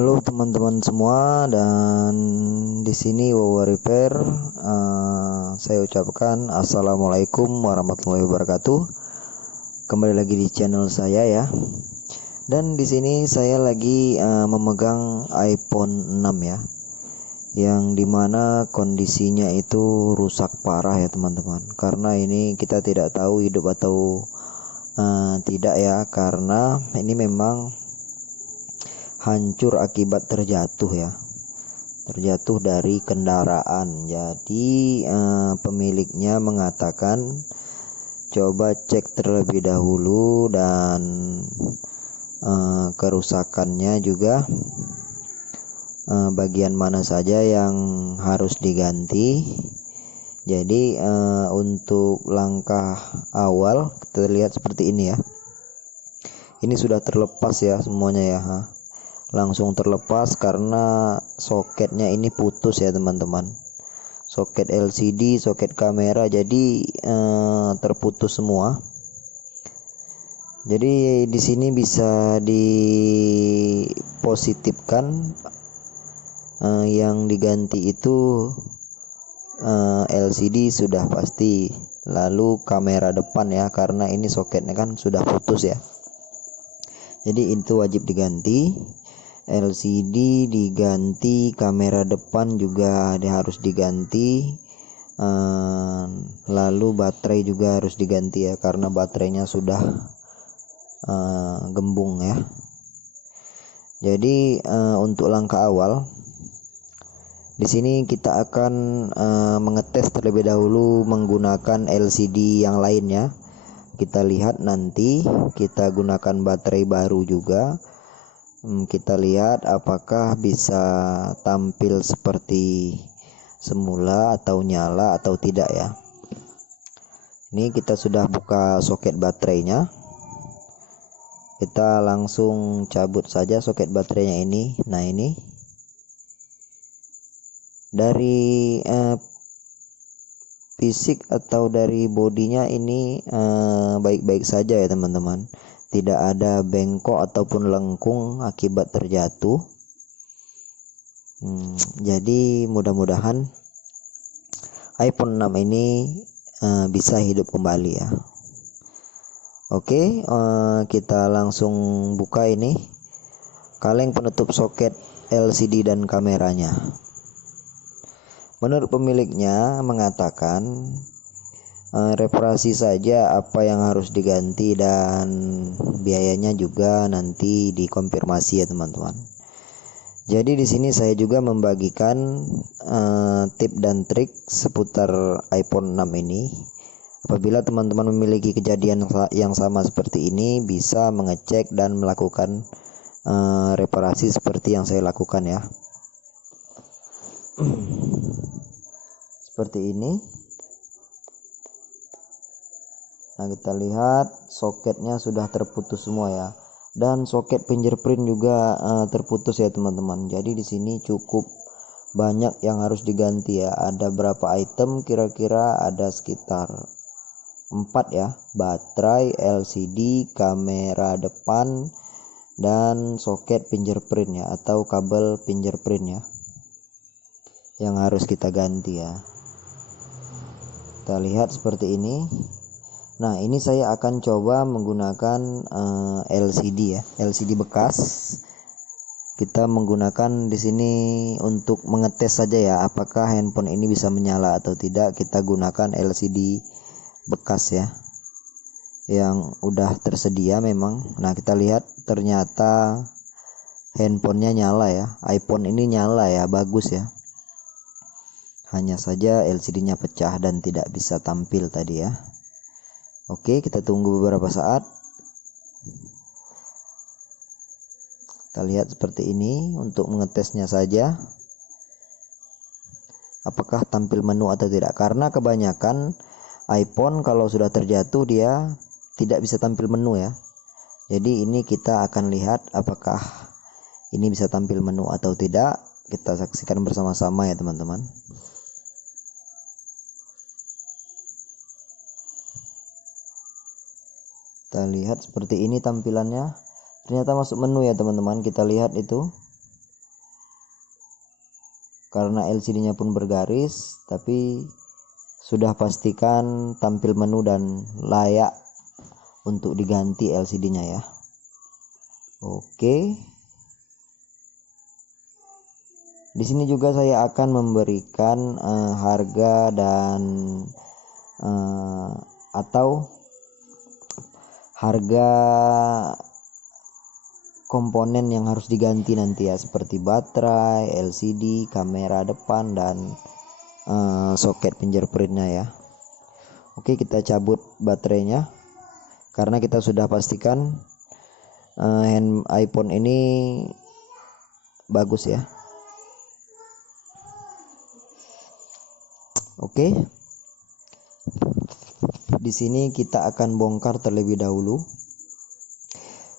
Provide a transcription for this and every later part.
Halo teman-teman semua, dan di sini Wawa Repair. Saya ucapkan assalamualaikum warahmatullahi wabarakatuh. Kembali lagi di channel saya ya. Dan di sini saya lagi memegang iPhone 6 ya, yang dimana kondisinya itu rusak parah ya teman-teman. Karena ini kita tidak tahu hidup atau tidak ya, karena ini memang hancur akibat terjatuh dari kendaraan. Jadi pemiliknya mengatakan coba cek terlebih dahulu, dan kerusakannya juga bagian mana saja yang harus diganti. Jadi untuk langkah awal kita lihat seperti ini ya. Ini sudah terlepas ya semuanya ya, langsung terlepas karena soketnya ini putus ya teman-teman. Soket LCD, soket kamera, jadi terputus semua. Jadi di sini bisa dipositifkan, yang diganti itu LCD sudah pasti, lalu kamera depan ya, karena ini soketnya kan sudah putus ya. Jadi itu wajib diganti. LCD diganti, kamera depan juga harus diganti, lalu baterai juga harus diganti ya, karena baterainya sudah gembung ya. Jadi untuk langkah awal di sini kita akan mengetes terlebih dahulu menggunakan LCD yang lainnya. Kita lihat nanti kita gunakan baterai baru juga. Kita lihat apakah bisa tampil seperti semula atau nyala atau tidak ya. Ini kita sudah buka soket baterainya. Kita langsung cabut saja soket baterainya ini. Nah ini dari fisik atau dari bodinya ini baik-baik saja ya teman-teman. Tidak ada bengkok ataupun lengkung akibat terjatuh. Jadi mudah-mudahan iPhone 6 ini bisa hidup kembali ya. Oke, kita langsung buka ini kaleng penutup soket LCD dan kameranya. Menurut pemiliknya mengatakan reparasi saja apa yang harus diganti, dan biayanya juga nanti dikonfirmasi ya teman-teman. Jadi di sini saya juga membagikan tip dan trik seputar iPhone 6 ini. Apabila teman-teman memiliki kejadian yang sama seperti ini, bisa mengecek dan melakukan reparasi seperti yang saya lakukan ya. Seperti ini. Nah, kita lihat soketnya sudah terputus semua ya, dan soket fingerprint juga terputus ya teman-teman. Jadi di sini cukup banyak yang harus diganti ya. Ada berapa item? Kira-kira ada sekitar 4 ya. Baterai, LCD, kamera depan, dan soket fingerprint ya, atau kabel fingerprint ya, yang harus kita ganti ya. Kita lihat seperti ini. Nah, ini saya akan coba menggunakan LCD ya, LCD bekas. Kita menggunakan di sini untuk mengetes saja ya, apakah handphone ini bisa menyala atau tidak. Kita gunakan LCD bekas ya, yang udah tersedia memang. Nah, kita lihat ternyata handphonenya nyala ya, iPhone ini nyala ya, bagus ya. Hanya saja LCD-nya pecah dan tidak bisa tampil tadi ya. Oke, kita tunggu beberapa saat. Kita lihat seperti ini untuk mengetesnya saja, apakah tampil menu atau tidak. Karena kebanyakan iPhone kalau sudah terjatuh dia tidak bisa tampil menu ya. Jadi ini kita akan lihat apakah ini bisa tampil menu atau tidak. Kita saksikan bersama-sama ya teman-teman. Kita lihat seperti ini tampilannya. Ternyata masuk menu ya teman-teman. Kita lihat itu karena LCD-nya pun bergaris, tapi sudah pastikan tampil menu dan layak untuk diganti LCD-nya ya. Oke. Di sini juga saya akan memberikan harga dan atau harga komponen yang harus diganti nanti ya, seperti baterai, LCD, kamera depan, dan soket fingerprintnya ya. Oke, kita cabut baterainya karena kita sudah pastikan iPhone ini bagus ya. Oke. Di sini kita akan bongkar terlebih dahulu.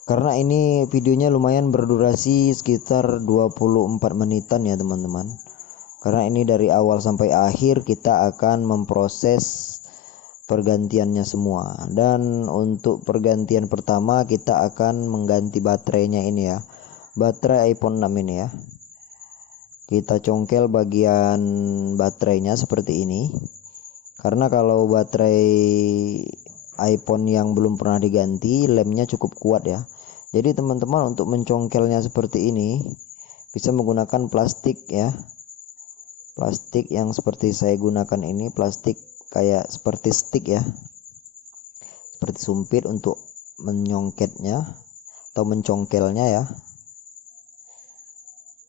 Karena ini videonya lumayan berdurasi sekitar 24 menitan ya teman-teman. Karena ini dari awal sampai akhir kita akan memproses pergantiannya semua. Dan untuk pergantian pertama kita akan mengganti baterainya ini ya. Baterai iPhone 6 ini ya. Kita congkel bagian baterainya seperti ini. Karena kalau baterai iPhone yang belum pernah diganti, lemnya cukup kuat ya. Jadi teman-teman untuk mencongkelnya seperti ini bisa menggunakan plastik ya. Plastik yang seperti saya gunakan ini, plastik kayak seperti stick ya. Seperti sumpit untuk menyongketnya atau mencongkelnya ya.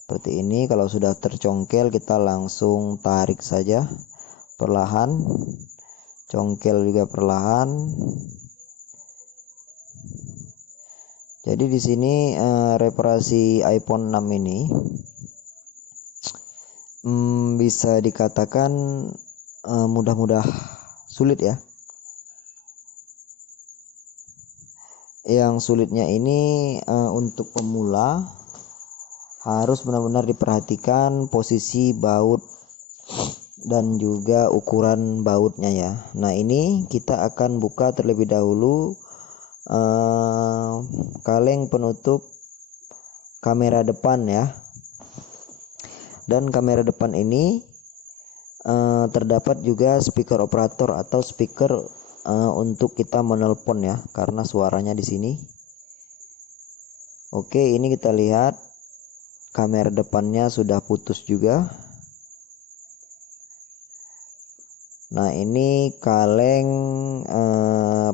Seperti ini. Kalau sudah tercongkel kita langsung tarik saja perlahan, congkel juga perlahan. Jadi di sini reparasi iPhone 6 ini bisa dikatakan mudah-mudah sulit ya. Yang sulitnya ini untuk pemula harus benar-benar diperhatikan posisi baut dan juga ukuran bautnya ya. Nah ini kita akan buka terlebih dahulu kaleng penutup kamera depan ya. Dan kamera depan ini terdapat juga speaker operator atau speaker untuk kita menelpon ya, karena suaranya di sini. Oke, ini kita lihat kamera depannya sudah putus juga. Nah ini kaleng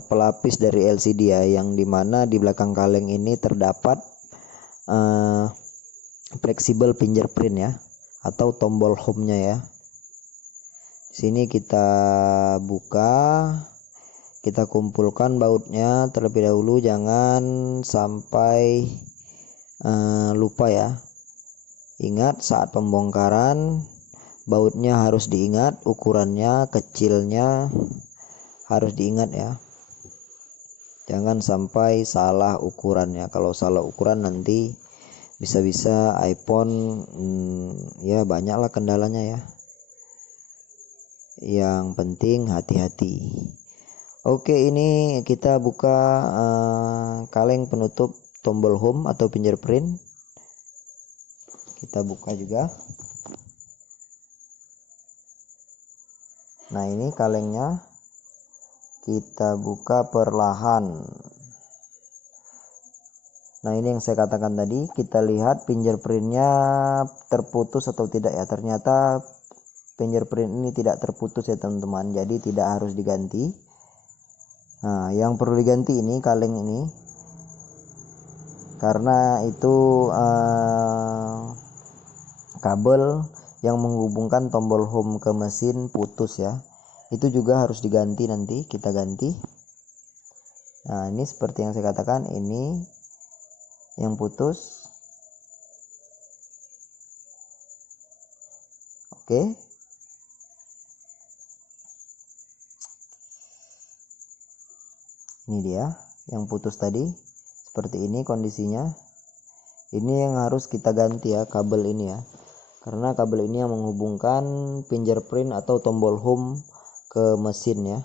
pelapis dari LCD ya, yang dimana di belakang kaleng ini terdapat fleksibel fingerprint ya, atau tombol home-nya ya. Di sini kita buka, kita kumpulkan bautnya terlebih dahulu, jangan sampai lupa ya. Ingat saat pembongkaran bautnya harus diingat, ukurannya, kecilnya harus diingat ya. Jangan sampai salah ukurannya. Kalau salah ukuran nanti bisa-bisa iPhone ya banyaklah kendalanya ya. Yang penting hati-hati. Oke, ini kita buka kaleng penutup tombol home atau fingerprint. Kita buka juga. Nah ini kalengnya kita buka perlahan. Nah ini yang saya katakan tadi, kita lihat fingerprintnya terputus atau tidak ya. Ternyata fingerprint ini tidak terputus ya teman-teman, jadi tidak harus diganti. Nah yang perlu diganti ini kaleng ini, karena itu kabel yang menghubungkan tombol home ke mesin putus ya. Itu juga harus diganti, nanti kita ganti. Nah ini seperti yang saya katakan, ini yang putus. Oke. Ini dia yang putus tadi. Seperti ini kondisinya. Ini yang harus kita ganti ya, kabel ini ya. Karena kabel ini yang menghubungkan fingerprint atau tombol home ke mesin ya.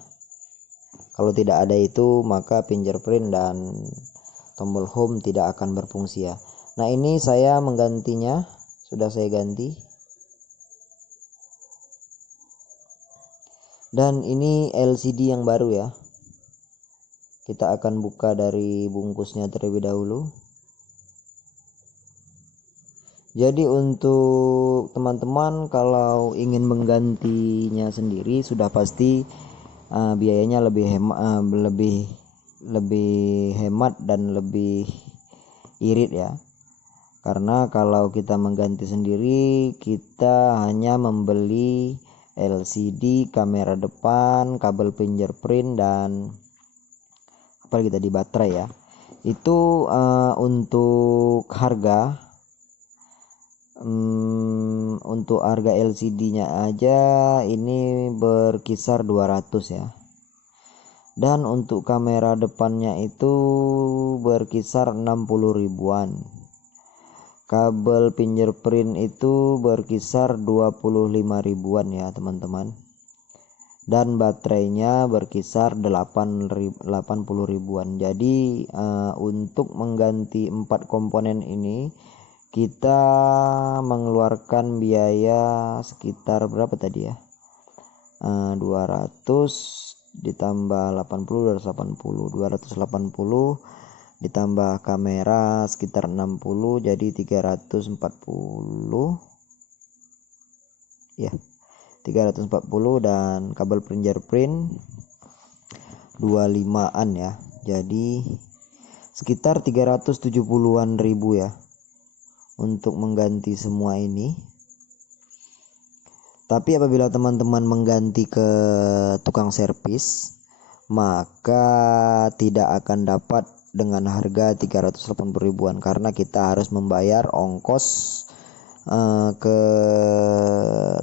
Kalau tidak ada itu maka fingerprint dan tombol home tidak akan berfungsi ya. Nah ini saya menggantinya, sudah saya ganti. Dan ini LCD yang baru ya. Kita akan buka dari bungkusnya terlebih dahulu. Jadi untuk teman-teman kalau ingin menggantinya sendiri sudah pasti biayanya lebih hemat dan lebih irit ya. Karena kalau kita mengganti sendiri kita hanya membeli LCD, kamera depan, kabel fingerprint, dan apalagi tadi baterai ya. Itu untuk harga LCD-nya aja ini berkisar 200 ya. Dan untuk kamera depannya itu berkisar 60 ribuan. Kabel fingerprint itu berkisar 25 ribuan ya teman-teman. Dan baterainya berkisar 80 ribuan. Jadi untuk mengganti 4 komponen ini kita mengeluarkan biaya sekitar berapa tadi ya? 200 ditambah 80, 280 ditambah kamera sekitar 60, jadi 340 ya, 340, dan kabel fingerprint 25-an ya, jadi sekitar 370-an ribu ya untuk mengganti semua ini. Tapi apabila teman-teman mengganti ke tukang servis, maka tidak akan dapat dengan harga 380 ribuan karena kita harus membayar ongkos ke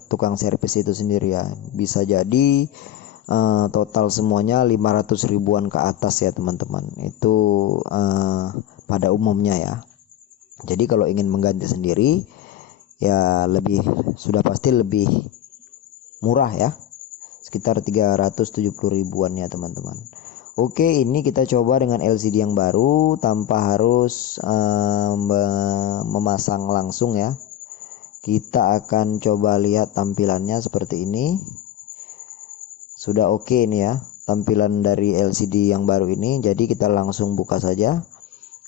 tukang servis itu sendiri ya. Bisa jadi total semuanya 500 ribuan ke atas ya teman-teman. Itu pada umumnya ya. Jadi kalau ingin mengganti sendiri ya sudah pasti lebih murah ya, sekitar 370 ribuan ya teman-teman. Oke, ini kita coba dengan LCD yang baru tanpa harus memasang langsung ya. Kita akan coba lihat tampilannya seperti ini. Sudah oke ini ya tampilan dari LCD yang baru ini. Jadi kita langsung buka saja.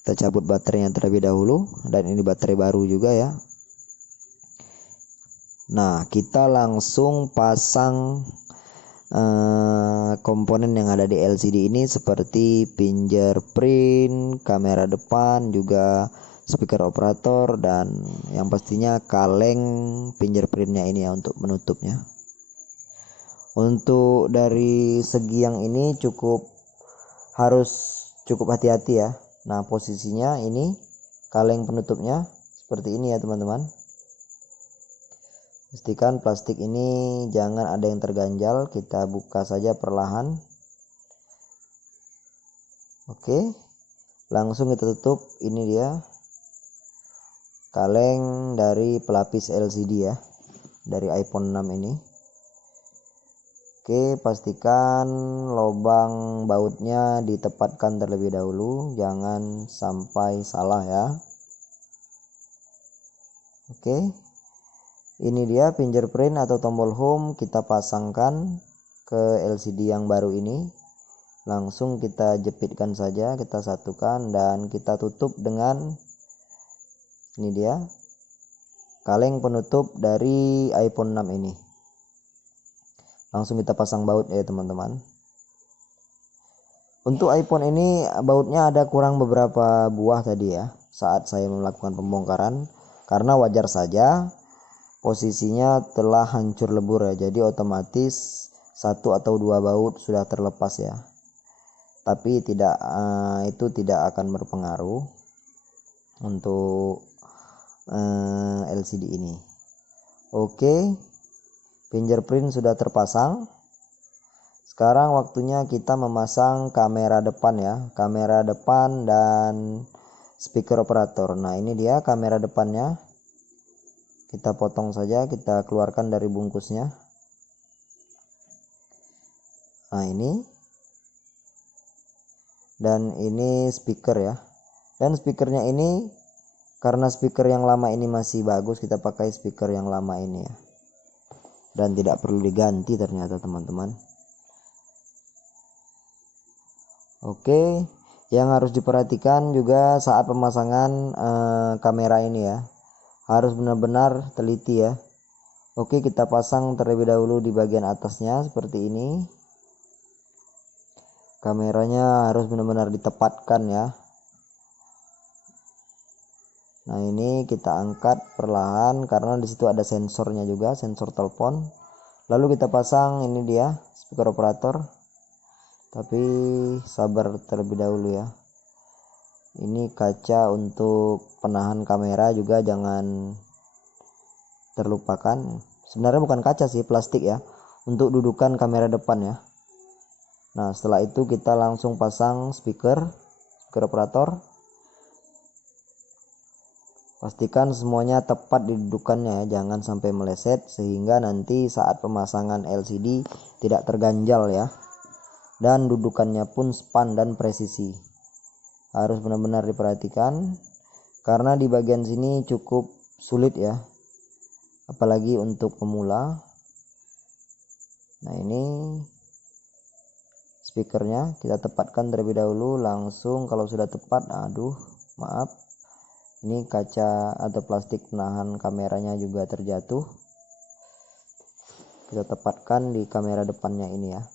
Kita cabut baterainya terlebih dahulu, dan ini baterai baru juga ya. Nah, kita langsung pasang komponen yang ada di LCD ini seperti fingerprint, kamera depan, juga speaker operator, dan yang pastinya kaleng fingerprintnya ini ya untuk menutupnya. Untuk dari segi yang ini harus cukup hati-hati ya. Nah, posisinya ini kaleng penutupnya seperti ini ya teman-teman. Pastikan plastik ini jangan ada yang terganjal. Kita buka saja perlahan. Oke, langsung kita tutup. Ini dia kaleng dari pelapis LCD ya, dari iPhone 6 ini. Oke, pastikan lubang bautnya ditempatkan terlebih dahulu, jangan sampai salah ya. Oke, ini dia fingerprint atau tombol home kita pasangkan ke LCD yang baru ini. Langsung kita jepitkan saja, kita satukan, dan kita tutup dengan ini dia kaleng penutup dari iPhone 6 ini. Langsung kita pasang baut ya teman-teman. Untuk iPhone ini bautnya ada kurang beberapa buah tadi ya saat saya melakukan pembongkaran, karena wajar saja posisinya telah hancur lebur ya, jadi otomatis 1 atau 2 baut sudah terlepas ya. Tapi itu tidak akan berpengaruh untuk LCD ini. Oke, fingerprint sudah terpasang. Sekarang waktunya kita memasang kamera depan ya, kamera depan dan speaker operator. Nah, ini dia kamera depannya. Kita potong saja, kita keluarkan dari bungkusnya. Nah, ini. Dan ini speaker ya. Dan speakernya ini, karena speaker yang lama ini masih bagus, kita pakai speaker yang lama ini ya. Dan tidak perlu diganti ternyata teman-teman. Oke, yang harus diperhatikan juga saat pemasangan kamera ini ya, harus benar-benar teliti ya. Oke, kita pasang terlebih dahulu di bagian atasnya seperti ini. Kameranya harus benar-benar ditempatkan ya. Nah, ini kita angkat perlahan karena disitu ada sensornya juga, sensor telepon. Lalu kita pasang, ini dia speaker operator. Tapi sabar terlebih dahulu ya. Ini kaca untuk penahan kamera juga jangan terlupakan. Sebenarnya bukan kaca sih, plastik ya, untuk dudukan kamera depan ya. Nah, setelah itu kita langsung pasang speaker operator. Pastikan semuanya tepat didudukannya ya, jangan sampai meleset sehingga nanti saat pemasangan LCD tidak terganjal ya. Dan dudukannya pun span dan presisi. Harus benar-benar diperhatikan karena di bagian sini cukup sulit ya, apalagi untuk pemula. Nah, ini speakernya kita tepatkan terlebih dahulu langsung. Kalau sudah tepat, aduh maaf, ini kaca atau plastik penahan kameranya juga terjatuh. Kita tepatkan di kamera depannya ini ya.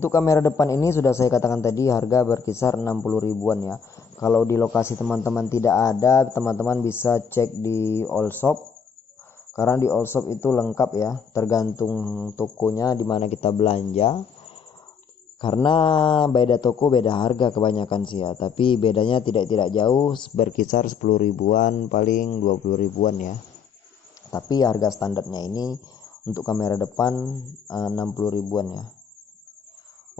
Untuk kamera depan ini sudah saya katakan tadi harga berkisar 60 ribuan ya. Kalau di lokasi teman-teman tidak ada, teman-teman bisa cek di all shop. Karena di all shop itu lengkap ya, tergantung tokonya di mana kita belanja. Karena beda toko beda harga kebanyakan sih ya, tapi bedanya tidak jauh, berkisar 10 ribuan paling 20 ribuan ya. Tapi harga standarnya ini untuk kamera depan 60 ribuan ya.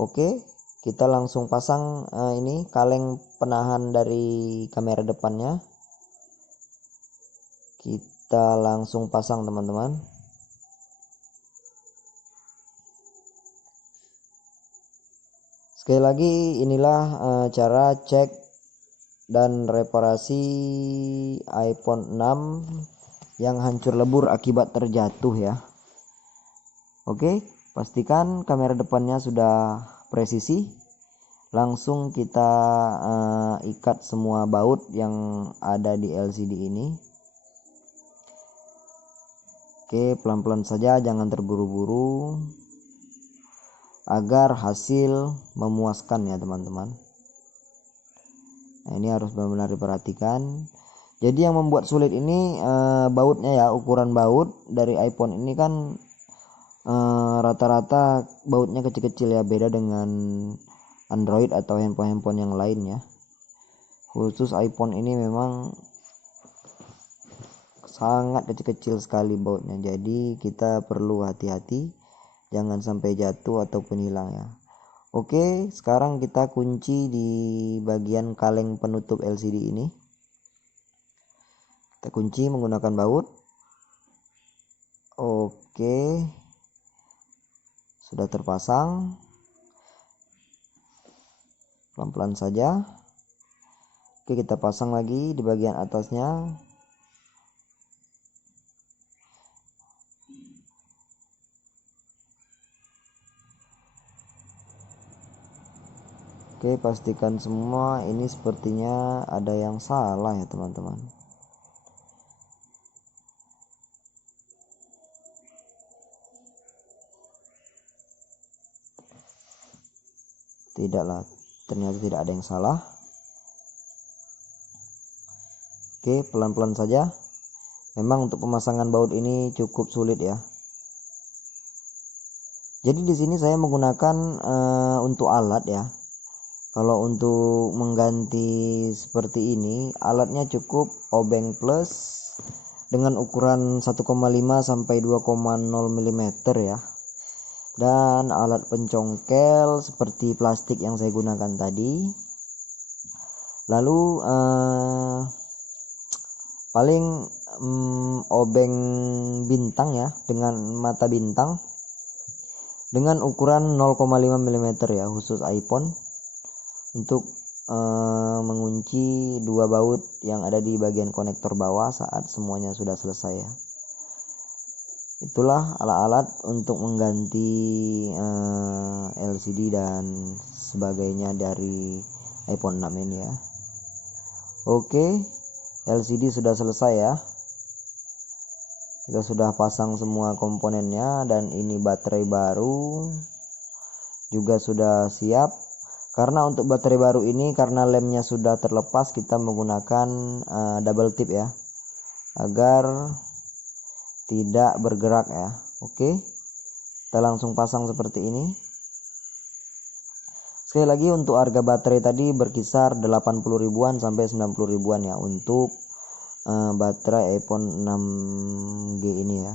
Oke, kita langsung pasang ini kaleng penahan dari kamera depannya. Kita langsung pasang teman-teman. Sekali lagi inilah cara cek dan reparasi iPhone 6 yang hancur lebur akibat terjatuh ya. Oke, pastikan kamera depannya sudah presisi. Langsung kita ikat semua baut yang ada di LCD ini. Oke, pelan-pelan saja, jangan terburu-buru agar hasil memuaskan ya teman-teman. Nah, ini harus benar-benar diperhatikan. Jadi yang membuat sulit ini bautnya ya, ukuran baut dari iPhone ini kan rata-rata bautnya kecil-kecil ya, beda dengan Android atau handphone yang lain ya. Khusus iPhone ini memang sangat kecil-kecil sekali bautnya, jadi kita perlu hati-hati jangan sampai jatuh ataupun hilang ya. Oke, sekarang kita kunci di bagian kaleng penutup LCD ini. Kita kunci menggunakan baut. Oke, sudah terpasang. Pelan-pelan saja. Oke, kita pasang lagi di bagian atasnya. Oke, pastikan semua. Ini sepertinya ada yang salah ya teman-teman. Tidaklah, ternyata tidak ada yang salah. Oke, pelan-pelan saja. Memang untuk pemasangan baut ini cukup sulit ya. Jadi di sini saya menggunakan untuk alat ya. Kalau untuk mengganti seperti ini, alatnya cukup obeng plus dengan ukuran 1,5 sampai 2,0 mm ya. Dan alat pencongkel seperti plastik yang saya gunakan tadi. Lalu paling obeng bintang ya, dengan mata bintang dengan ukuran 0,5 mm ya, khusus iPhone untuk mengunci dua baut yang ada di bagian konektor bawah saat semuanya sudah selesai ya. Itulah alat-alat untuk mengganti LCD dan sebagainya dari iPhone 6 ini ya. Oke, LCD sudah selesai ya. Kita sudah pasang semua komponennya, dan ini baterai baru juga sudah siap. Karena untuk baterai baru ini, karena lemnya sudah terlepas, kita menggunakan double tip ya, agar tidak bergerak ya. Oke, kita langsung pasang seperti ini. Sekali lagi, untuk harga baterai tadi berkisar 80 ribuan sampai 90 ribuan ya untuk baterai iPhone 6G ini ya.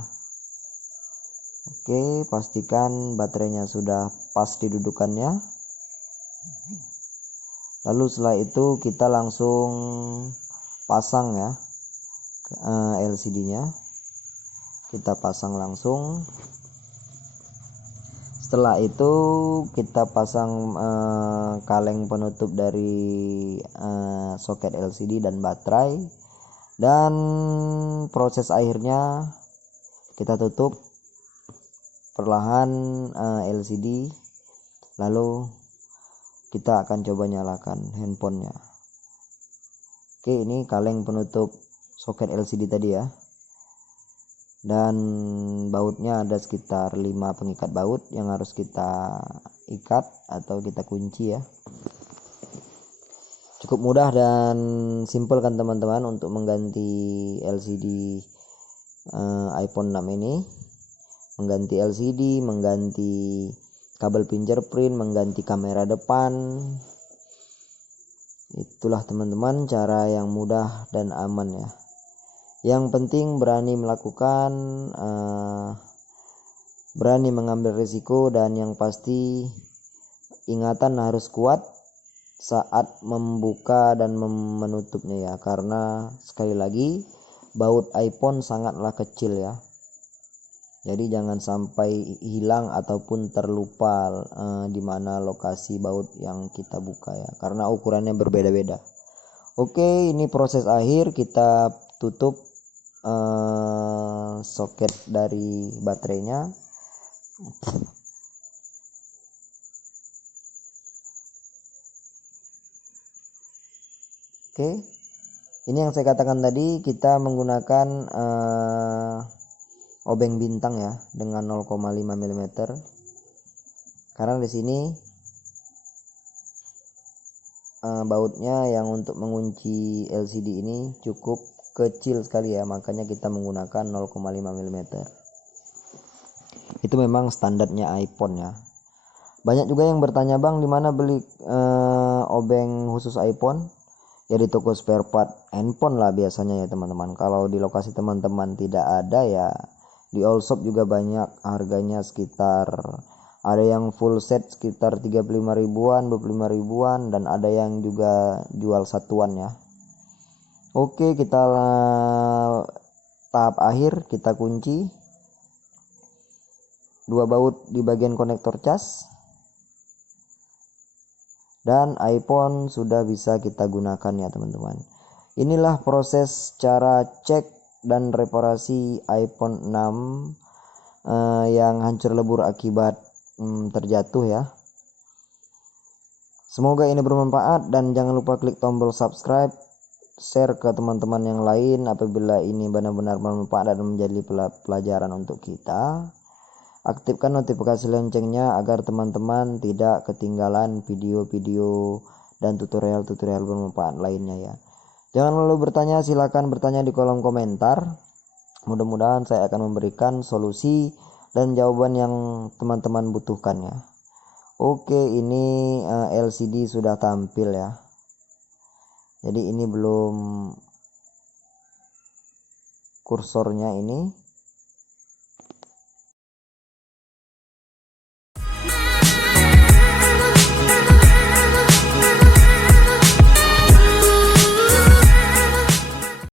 Oke, pastikan baterainya sudah pas didudukannya. Lalu setelah itu kita langsung pasang ya LCD-nya. Kita pasang langsung. Setelah itu kita pasang kaleng penutup dari soket LCD dan baterai, dan proses akhirnya kita tutup perlahan LCD, lalu kita akan coba nyalakan handphonenya. Oke, ini kaleng penutup soket LCD tadi ya, dan bautnya ada sekitar 5 pengikat baut yang harus kita ikat atau kita kunci ya. Cukup mudah dan simple kan teman-teman untuk mengganti LCD iPhone 6 ini. Mengganti LCD, mengganti kabel fingerprint, mengganti kamera depan. Itulah teman-teman cara yang mudah dan aman ya. Yang penting berani melakukan, berani mengambil risiko, dan yang pasti ingatan harus kuat saat membuka dan menutupnya ya, karena sekali lagi baut iPhone sangatlah kecil ya. Jadi jangan sampai hilang ataupun terlupa di mana lokasi baut yang kita buka ya, karena ukurannya berbeda-beda. Oke, ini proses akhir, kita tutup soket dari baterainya. Oke, ini yang saya katakan tadi, kita menggunakan obeng bintang ya dengan 0,5 mm, karena di sini bautnya yang untuk mengunci LCD ini cukup kecil sekali ya, makanya kita menggunakan 0,5 mm. Itu memang standarnya iPhone ya. Banyak juga yang bertanya, bang, di mana beli obeng khusus iPhone? Ya di toko spare part handphone lah biasanya ya teman-teman. Kalau di lokasi teman-teman tidak ada ya di all shop juga banyak, harganya sekitar, ada yang full set sekitar 35 ribuan, 25 ribuan, dan ada yang juga jual satuan ya. Oke, kita tahap akhir, kita kunci 2 baut di bagian konektor cas, dan iPhone sudah bisa kita gunakan ya teman-teman. Inilah proses cara cek dan reparasi iPhone 6 yang hancur lebur akibat terjatuh ya. Semoga ini bermanfaat, dan jangan lupa klik tombol subscribe, share ke teman-teman yang lain apabila ini benar-benar bermanfaat dan menjadi pelajaran untuk kita. Aktifkan notifikasi loncengnya agar teman-teman tidak ketinggalan video-video dan tutorial-tutorial bermanfaat lainnya ya. Jangan lalu bertanya, silakan bertanya di kolom komentar. Mudah-mudahan saya akan memberikan solusi dan jawaban yang teman-teman butuhkan ya. Oke, ini LCD sudah tampil ya. Jadi ini belum kursornya ini.